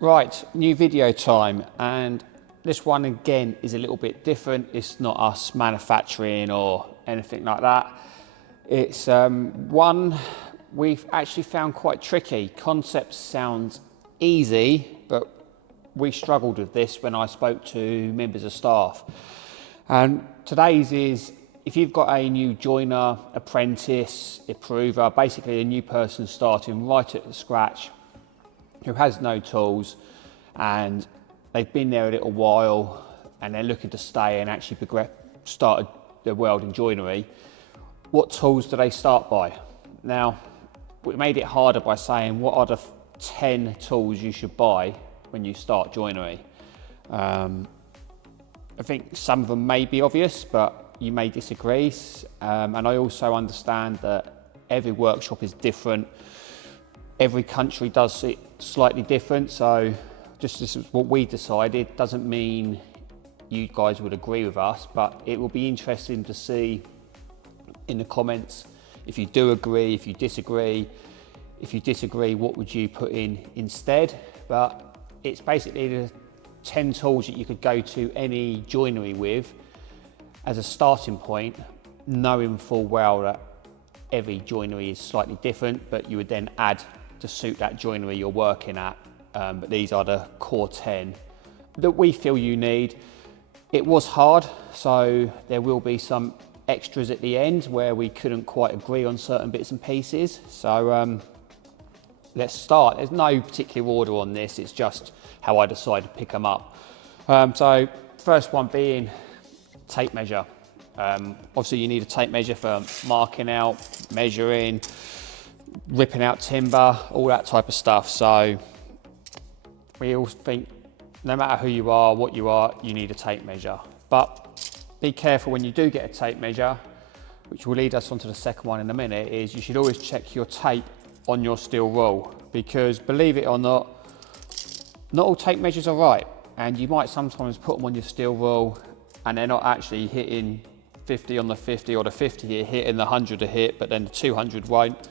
Right, new video time, and this one again is a little bit different. It's not us manufacturing or anything like that. It's one we've actually found quite tricky. Concept sounds easy, but we struggled with this when I spoke to members of staff. And today's is, if you've got a new joiner, apprentice, improver, basically a new person starting right at the scratch, who has no tools and they've been there a little while and they're looking to stay and actually start their world in joinery, what tools do they start by? Now, we made it harder by saying what are the 10 tools you should buy when you start joinery. I think some of them may be obvious, but you may disagree. And I also understand that every workshop is different. Every country does it slightly different, so just this is what we decided. Doesn't mean you guys would agree with us, but it will be interesting to see in the comments if you do agree, if you disagree. If you disagree, what would you put in instead? But it's basically the 10 tools that you could go to any joinery with as a starting point, knowing full well that every joinery is slightly different, but you would then add to suit that joinery you're working at. But these are the core 10 that we feel you need. It was hard, so there will be some extras at the end where we couldn't quite agree on certain bits and pieces. So let's start. There's no particular order on this, it's just how I decided to pick them up. So first one being tape measure. Obviously you need a tape measure for marking out, measuring, ripping out timber, all that type of stuff. So we all think no matter who you are, what you are, you need a tape measure. But be careful when you do get a tape measure, which will lead us on to the second one in a minute, is you should always check your tape on your steel rule, because believe it or not all tape measures are right, and you might sometimes put them on your steel rule and they're not actually hitting 50 on the 50, or the 50 you're hitting, the 100 to hit, but then the 200 won't.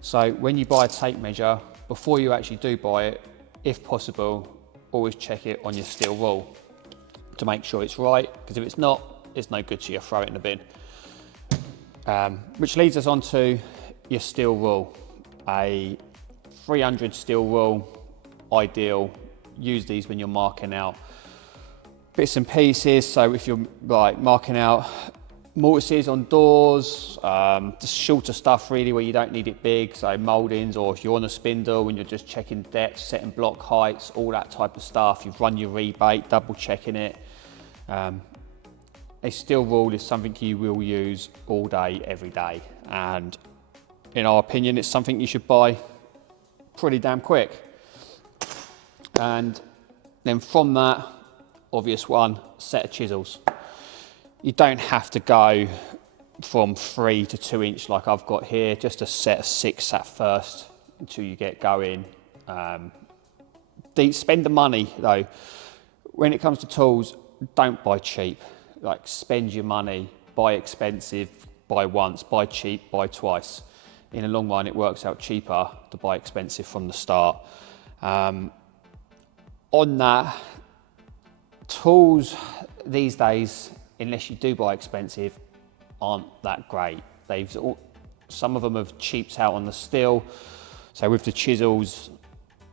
So when you buy a tape measure, before you actually do buy it, if possible, always check it on your steel rule to make sure it's right, because if it's not, it's no good to you, throw it in the bin. Which leads us on to your steel rule. A 300 steel rule, ideal. Use these when you're marking out bits and pieces. So if you're like marking out mortises on doors, just shorter stuff really where you don't need it big, so mouldings, or if you're on a spindle and you're just checking depth, setting block heights, all that type of stuff. You've run your rebate, double checking it. A steel rule is something you will use all day, every day, and in our opinion, it's something you should buy pretty damn quick. And then from that, obvious one, set of chisels. You don't have to go from 3 to 2 inch like I've got here, just a set of 6 at first until you get going. Spend the money though. When it comes to tools, don't buy cheap. Like, spend your money, buy expensive, buy once, buy cheap, buy twice. In the long run, it works out cheaper to buy expensive from the start. On that, tools these days, unless you do buy expensive, aren't that great. Some of them have cheaped out on the steel. So with the chisels,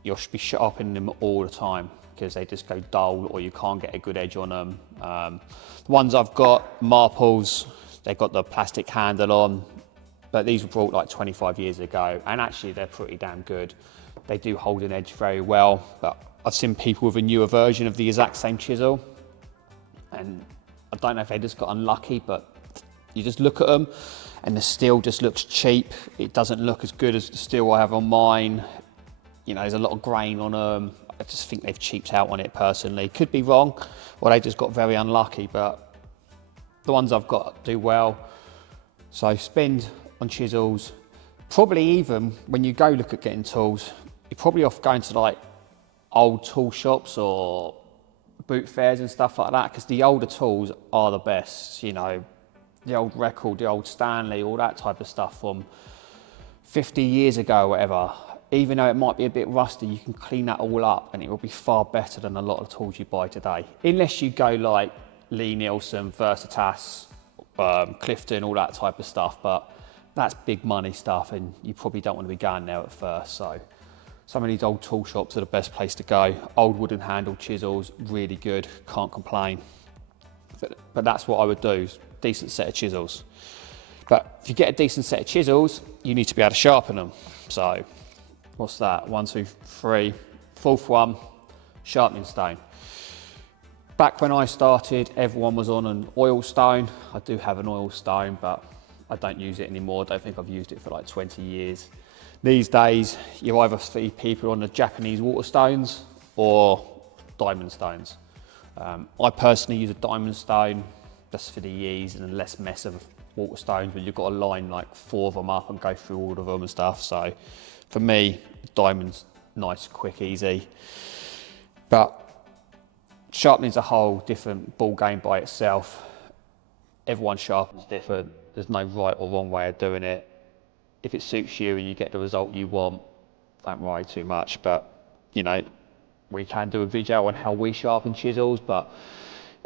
you'll be sharpening them all the time because they just go dull, or you can't get a good edge on them. The ones I've got, Marples, they've got the plastic handle on, but these were brought like 25 years ago, and actually they're pretty damn good. They do hold an edge very well, but I've seen people with a newer version of the exact same chisel, and I don't know if they just got unlucky, but you just look at them and the steel just looks cheap. It doesn't look as good as the steel I have on mine. You know, there's a lot of grain on them. I just think they've cheaped out on it personally. Could be wrong, or they just got very unlucky, but the ones I've got do well. So spend on chisels. Probably even when you go look at getting tools, you're probably off going to like old tool shops or boot fairs and stuff like that, because the older tools are the best. You know, the old Record, the old Stanley, all that type of stuff from 50 years ago or whatever. even though it might be a bit rusty, you can clean that all up and it will be far better than a lot of tools you buy today. Unless you go like Lee Nielsen, Versatas, Clifton, all that type of stuff, but that's big money stuff and you probably don't want to be going there at first. So some of these old tool shops are the best place to go. Old wooden handle chisels, really good, can't complain. But that's what I would do, decent set of chisels. But if you get a decent set of chisels, you need to be able to sharpen them. So what's that? 1, 2, 3, fourth one, sharpening stone. Back when I started, everyone was on an oil stone. I do have an oil stone, but I don't use it anymore. I don't think I've used it for like 20 years. These days, you either see people on the Japanese water stones or diamond stones. I personally use a diamond stone just for the ease and less mess of water stones, but you've got to line like 4 of them up and go through all of them and stuff. So for me, diamond's nice, quick, easy. But sharpening's a whole different ball game by itself. Everyone sharpens different. There's no right or wrong way of doing it. If it suits you and you get the result you want, don't worry too much. But you know, we can do a video on how we sharpen chisels, but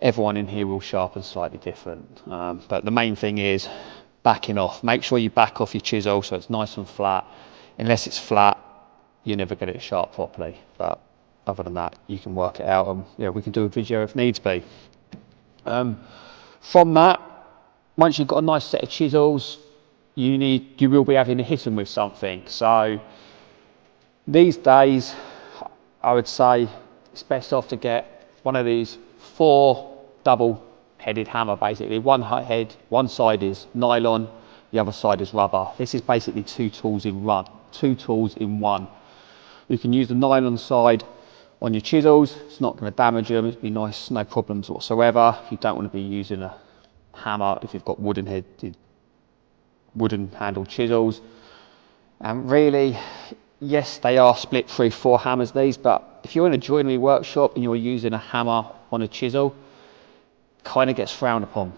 everyone in here will sharpen slightly different. But the main thing is backing off. Make sure you back off your chisel so it's nice and flat. Unless it's flat, you never get it sharp properly. But other than that, you can work it out, and yeah, we can do a video if needs be. From that, once you've got a nice set of chisels, you will be having to hit them with something. So these days, I would say it's best off to get one of these 4 double-headed hammer, basically. One head, one side is nylon, the other side is rubber. This is basically 2 tools in one. 2 tools in one. You can use the nylon side on your chisels. It's not going to damage them. It'll be nice, no problems whatsoever. You don't want to be using a hammer if you've got wooden handled chisels. And really, yes, they are split through 4 hammers these, but if you're in a joinery workshop and you're using a hammer on a chisel, kind of gets frowned upon.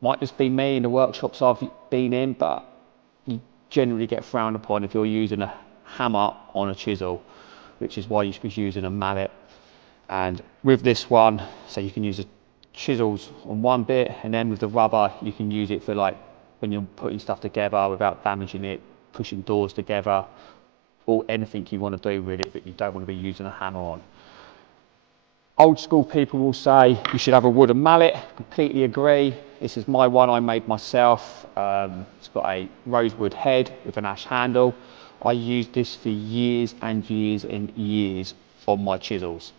Might just be me in the workshops I've been in, but you generally get frowned upon if you're using a hammer on a chisel, which is why you should be using a mallet. And with this one, so you can use the chisels on one bit, and then with the rubber, you can use it for like when you're putting stuff together without damaging it, pushing doors together, or anything you want to do really, but you don't want to be using a hammer on. Old school people will say you should have a wooden mallet. Completely agree. This is my one I made myself. It's got a rosewood head with an ash handle. I used this for years and years and years on my chisels.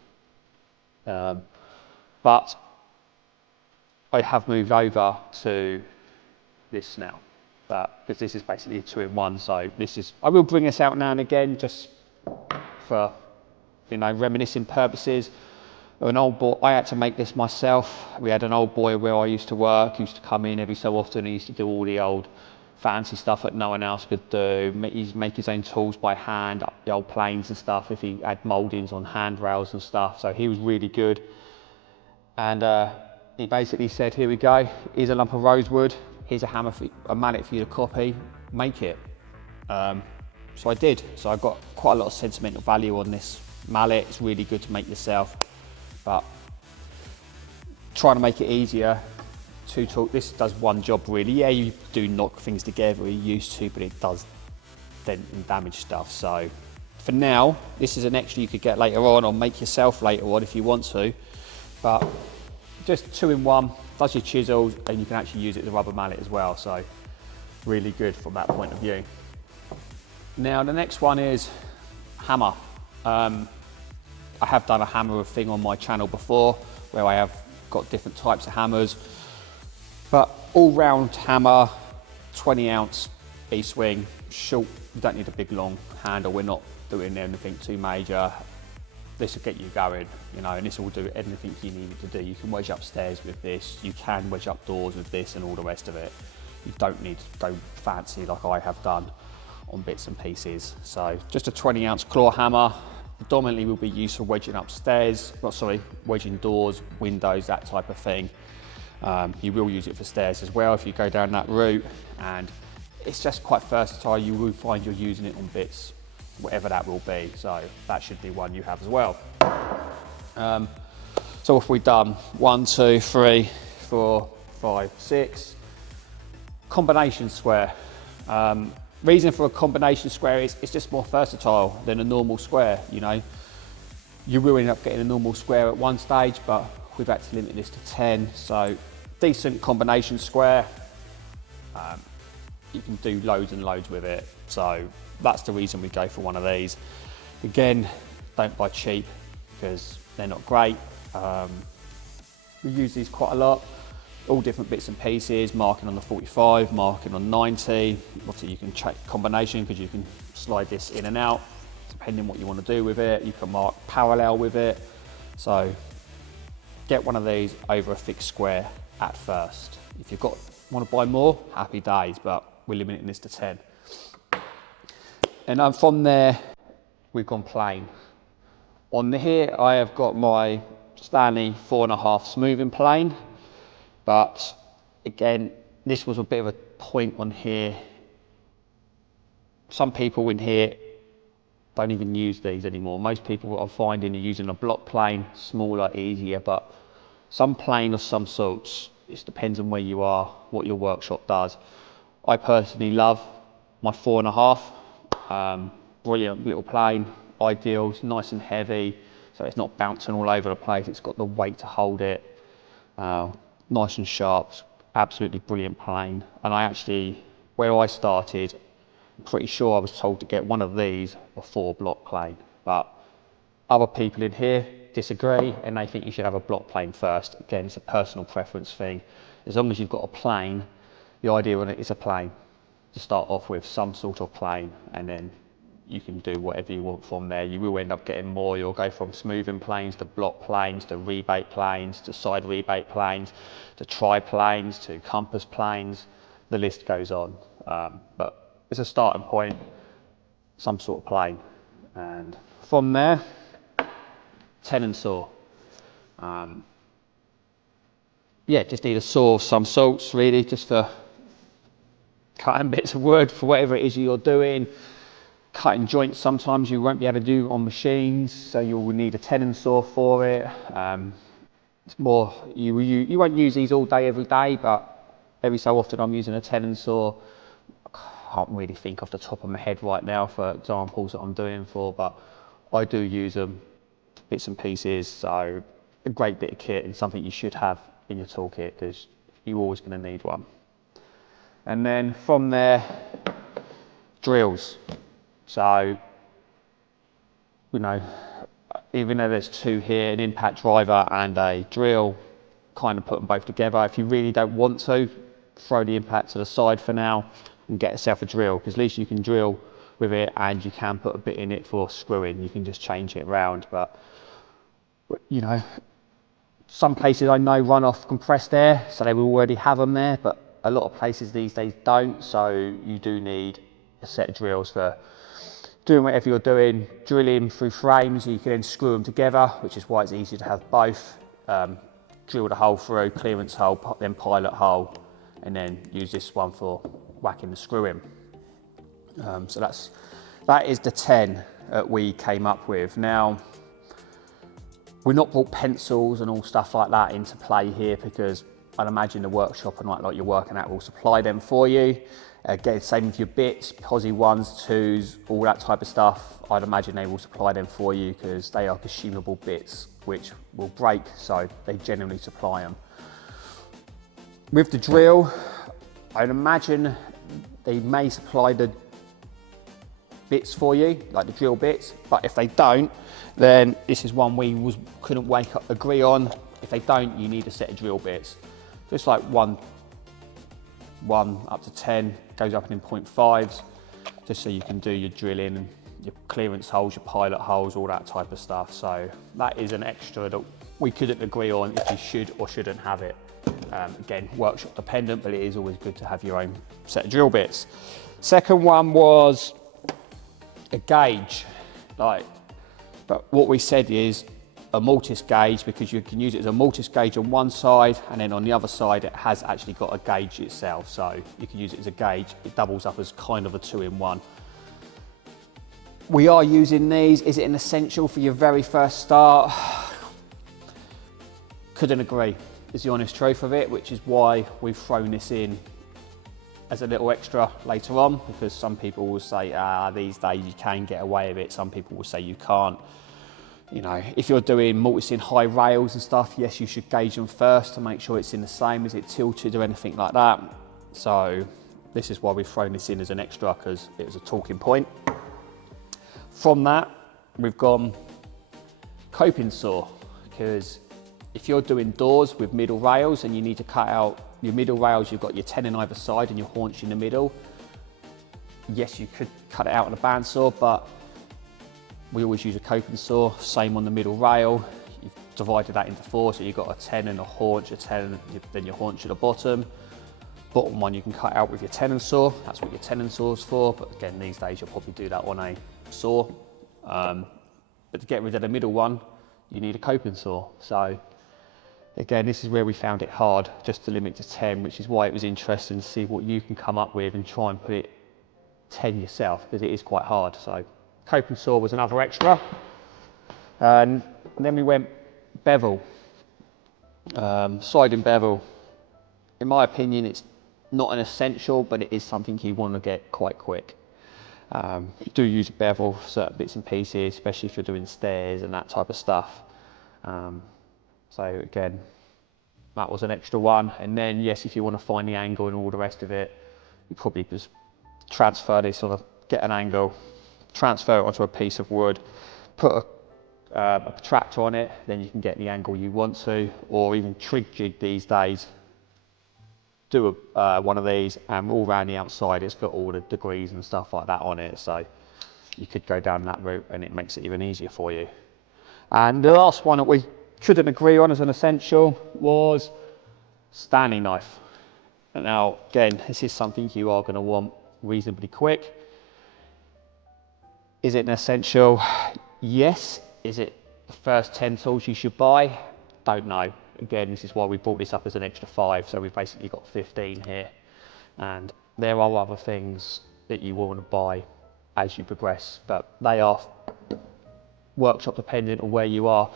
But I have moved over to this now, because this is basically a 2-in-1. So this is, I will bring this out now and again just for, you know, reminiscing purposes. An old boy, I had to make this myself. We had an old boy where I used to work, used to come in every so often. He used to do all the old fancy stuff that no one else could do. He'd make his own tools by hand, up the old planes and stuff, if he had mouldings on handrails and stuff. So he was really good. And he basically said, here we go, here's a lump of rosewood, here's a hammer, a mallet for you to copy, make it. So I did. So I got quite a lot of sentimental value on this mallet. It's really good to make yourself, but trying to make it easier, this does one job really. Yeah, you do knock things together, you used to, but it does dent and damage stuff. So for now, this is an extra you could get later on or make yourself later on if you want to, but just 2-in-1, does your chisels, and you can actually use it as a rubber mallet as well. So really good from that point of view. Now the next one is hammer. I have done a hammer thing on my channel before where I have got different types of hammers, but all round hammer, 20-ounce B-swing, short, you don't need a big long handle. We're not doing anything too major. This will get you going, you know, and this will do anything you need it to do. You can wedge upstairs with this, you can wedge up doors with this and all the rest of it. You don't need to go fancy like I have done on bits and pieces. So just a 20-ounce claw hammer, predominantly will be used for wedging upstairs, wedging doors, windows, that type of thing. You will use it for stairs as well if you go down that route, and it's just quite versatile. You will find you're using it on bits, whatever that will be. So that should be one you have as well. So what have we done? 1, 2, 3, 4, 5, 6. Combination square. Reason for a combination square is it's just more versatile than a normal square. You know, you will end up getting a normal square at one stage, but we've had to limit this to 10. So decent combination square. You can do loads and loads with it. So that's the reason we go for one of these. Again, don't buy cheap because they're not great. We use these quite a lot. All different bits and pieces, marking on the 45, marking on 90. Obviously you can check combination because you can slide this in and out depending what you want to do with it. You can mark parallel with it. So get one of these over a fixed square at first. If you've want to buy more, happy days, but we're limiting this to 10. And from there, we've gone plain. On here, I have got my Stanley 4.5 smoothing plane. But again, this was a bit of a point on here. Some people in here don't even use these anymore. Most people I'm finding are using a block plane, smaller, easier, but some plane of some sorts. It depends on where you are, what your workshop does. I personally love my 4.5. Brilliant little plane, ideal, it's nice and heavy, so it's not bouncing all over the place. It's got the weight to hold it. Nice and sharp, absolutely brilliant plane. And I actually, where I started, I'm pretty sure I was told to get one of these before block plane, but other people in here disagree and they think you should have a block plane first. Again, it's a personal preference thing. As long as you've got a plane, the idea on it is a plane to start off with, some sort of plane, and then you can do whatever you want from there. You will end up getting more. You'll go from smoothing planes to block planes to rebate planes to side rebate planes to tri-planes to compass planes. The list goes on. But it's a starting point, some sort of plane. And from there, Tenon saw. Yeah, just need a saw of some sorts, really, just for cutting bits of wood for whatever it is you're doing. Cutting joints sometimes you won't be able to do on machines, so you will need a Tenon saw for it. It's more, you won't use these all day every day, but every so often I'm using a Tenon saw. I can't really think off the top of my head right now for examples that I'm doing for, but I do use them, bits and pieces. So a great bit of kit and something you should have in your toolkit because you're always going to need one. And then from there, drills. So, you know, even though there's two here, an impact driver and a drill, kind of put them both together. If you really don't want to, throw the impact to the side for now and get yourself a drill, because at least you can drill with it and you can put a bit in it for screwing. You can just change it around. But you know, some places I know run off compressed air, so they will already have them there, but a lot of places these days don't, so you do need a set of drills for doing whatever you're doing, drilling through frames. You can then screw them together, which is why it's easier to have both. Drill the hole through, clearance hole, then pilot hole, and then use this one for whacking the screw in. So that is the 10 that we came up with. Now, we've not brought pencils and all stuff like that into play here because I'd imagine the workshop and like you're working at will supply them for you. Again, same with your bits, posi 1s, 2s, all that type of stuff. I'd imagine they will supply them for you because they are consumable bits which will break, so they generally supply them. With the drill, I'd imagine they may supply the bits for you, like the drill bits, but if they don't, then this is one we couldn't agree on. If they don't, you need a set of drill bits. Just like one up to 10, goes up in 0.5s, just so you can do your drilling and your clearance holes, your pilot holes, all that type of stuff. So that is an extra that we couldn't agree on if you should or shouldn't have it. Again, workshop dependent, but it is always good to have your own set of drill bits. Second one was a gauge. But what we said is a mortise gauge, because you can use it as a mortise gauge on one side, and then on the other side it has actually got a gauge itself, so you can use it as a gauge. It doubles up as kind of a 2-in-1. We are using these. Is it an essential for your very first start? Couldn't agree, is the honest truth of it, which is why we've thrown this in as a little extra later on, because some people will say, these days you can get away with it. Some people will say you can't. You know, if you're doing mortising high rails and stuff, yes, you should gauge them first to make sure it's in the same, is it tilted or anything like that. So this is why we've thrown this in as an extra, because it was a talking point. From that, we've gone coping saw, because if you're doing doors with middle rails and you need to cut out your middle rails, you've got your tenon either side and your haunch in the middle. Yes, you could cut it out on a bandsaw, but we always use a coping saw. Same on the middle rail. You've divided that into 4, so you've got a tenon, a haunch, a tenon, then your haunch at the bottom. Bottom one you can cut out with your tenon saw. That's what your tenon saw is for. But again, these days you'll probably do that on a saw. But to get rid of the middle one, you need a coping saw. So again, this is where we found it hard just to limit to 10, which is why it was interesting to see what you can come up with and try and put it 10 yourself, because it is quite hard. So coping saw was another extra. And then we went bevel, sliding bevel. In my opinion, it's not an essential, but it is something you want to get quite quick. You do use a bevel for certain bits and pieces, especially if you're doing stairs and that type of stuff. So again, that was an extra one. And then yes, if you want to find the angle and all the rest of it, you probably just transfer this, sort of get an angle, transfer it onto a piece of wood, put a protractor on it, then you can get the angle you want to, or even trig jig these days. Do one of these, and all around the outside it's got all the degrees and stuff like that on it, so you could go down that route and it makes it even easier for you. And the last one that we couldn't agree on as an essential was Stanley knife. Now again, this is something you are going to want reasonably quick. Is it an essential? Yes. Is it the first 10 tools you should buy? Don't know. Again, this is why we brought this up as an extra 5, so we've basically got 15 here. And there are other things that you want to buy as you progress, but they are workshop dependent on where you are.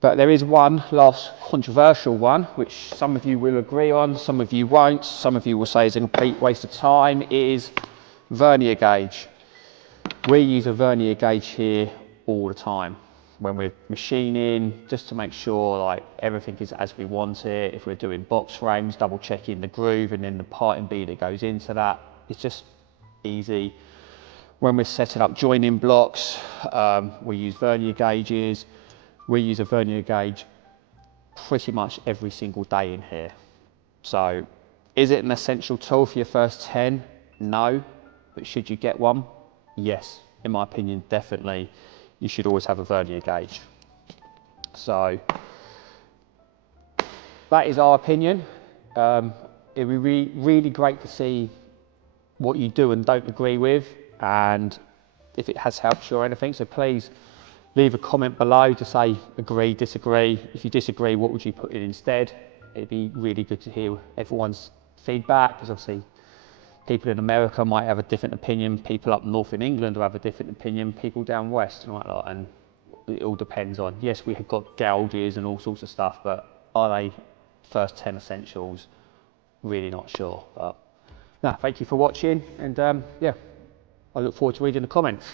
But there is one last controversial one, which some of you will agree on, some of you won't, some of you will say is a complete waste of time, is vernier gauge. We use a vernier gauge here all the time when we're machining, just to make sure like everything is as we want it. If we're doing box frames, double checking the groove and then the parting bead that goes into that. It's just easy. When we're setting up joining blocks, we use vernier gauges. We use a vernier gauge pretty much every single day in here. So is it an essential tool for your first 10? No, but should you get one? Yes, in my opinion, definitely. You should always have a vernier gauge. So that is our opinion. It would be really great to see what you do and don't agree with, and if it has helped you or anything. So please leave a comment below to say agree, disagree. If you disagree, what would you put in instead? It'd be really good to hear everyone's feedback, because obviously people in America might have a different opinion, people up north in England will have a different opinion, people down west and like that, and it all depends on, yes, we have got gouges and all sorts of stuff, but are they first 10 essentials? Really not sure. But no, thank you for watching, and yeah, I look forward to reading the comments.